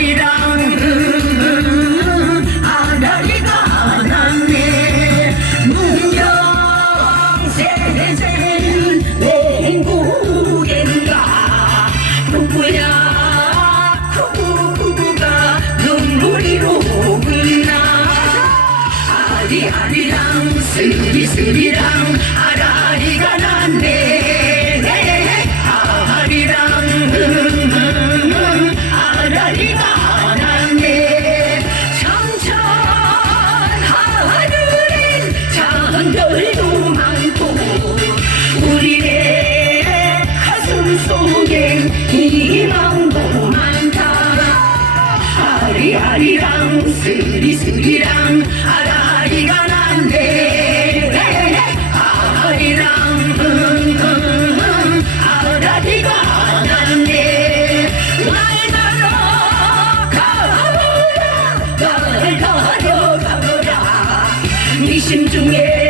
아리랑 아다리가 났네 문경세세는 내 행복인가 누구야 구구구구가 눈물이로 끝나 아리아리랑 스리스리랑 아라리가 났네 장들도 많고 우리의 가슴 속엔 희망도 많다. 아리아리랑 스리스리랑 아라리가 났네 아리랑 음, 음, 음, 아라리가 났네 날 가져가보라 날 가져가보라. 네 심중에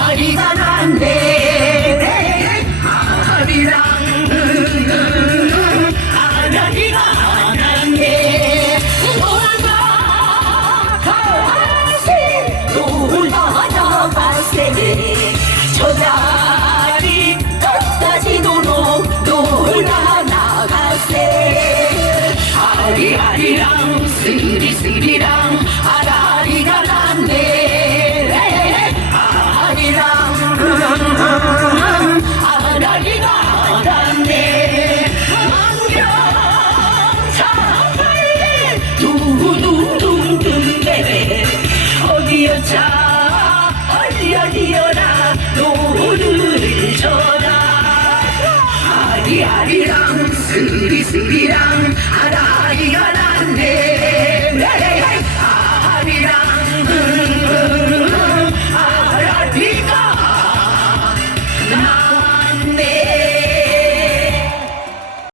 아리랑 아라리가 났네 놀다 가 어디여자 어디어디여라 노를 져라. 아리아리랑 스리스리랑